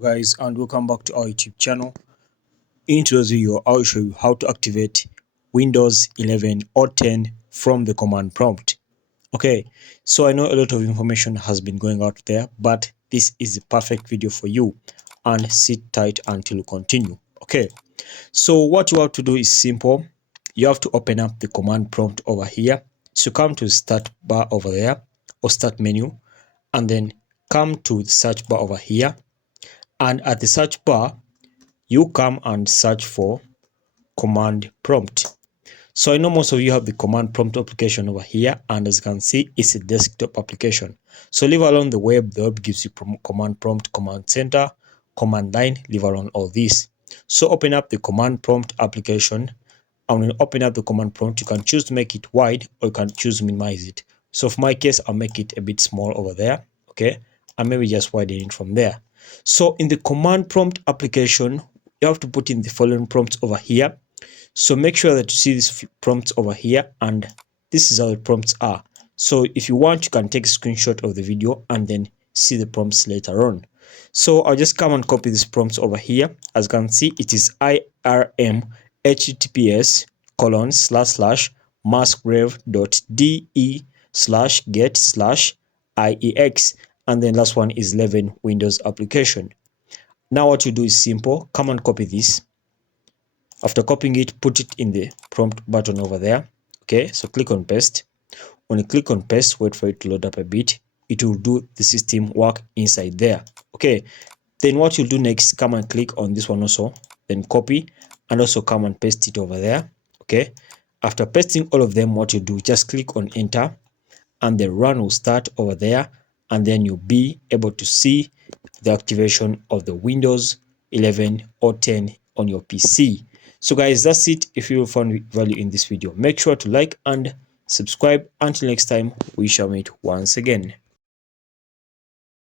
Guys, and welcome back to our YouTube channel. In today's video, I'll show you how to activate Windows 11 or 10 from the command prompt. Okay, so I know a lot of information has been going out there, but this is the perfect video for you, and sit tight until we continue. Okay, so what you have to do is simple. You have to open up the command prompt over here. So come to the start bar over there, or start menu, and then come to the search bar over here. And at the search bar, you come and search for command prompt. So I know most of you have the command prompt application over here, and as you can see, it's a desktop application. So leave alone the web gives you command prompt, command center, command line, leave alone all this. So open up the command prompt application, and when you open up the command prompt, you can choose to make it wide or you can choose to minimize it. So for my case, I'll make it a bit small over there, okay, and maybe just widen it from there. So in the command prompt application, you have to put in the following prompts over here. So make sure that you see these prompts over here, and this is how the prompts are. So if you want, you can take a screenshot of the video and then see the prompts later on. So I'll just come and copy these prompts over here. As you can see, it is IRM https://masquerade.de/get/IEX, and then last one is 11 Windows application. Now what you do is simple. Come and copy this. After copying it, put it in the prompt button over there. Okay, so click on paste. When you click on paste, wait for it to load up a bit. It will do the system work inside there. Okay, then what you'll do next, come and click on this one also, then copy, and also come and paste it over there. Okay, after pasting all of them, what you do, just click on enter, and the run will start over there, and then you'll be able to see the activation of the Windows 11 or 10 on your PC. So guys, that's it. If you found value in this video, make sure to like and subscribe. Until next time, we shall meet once again.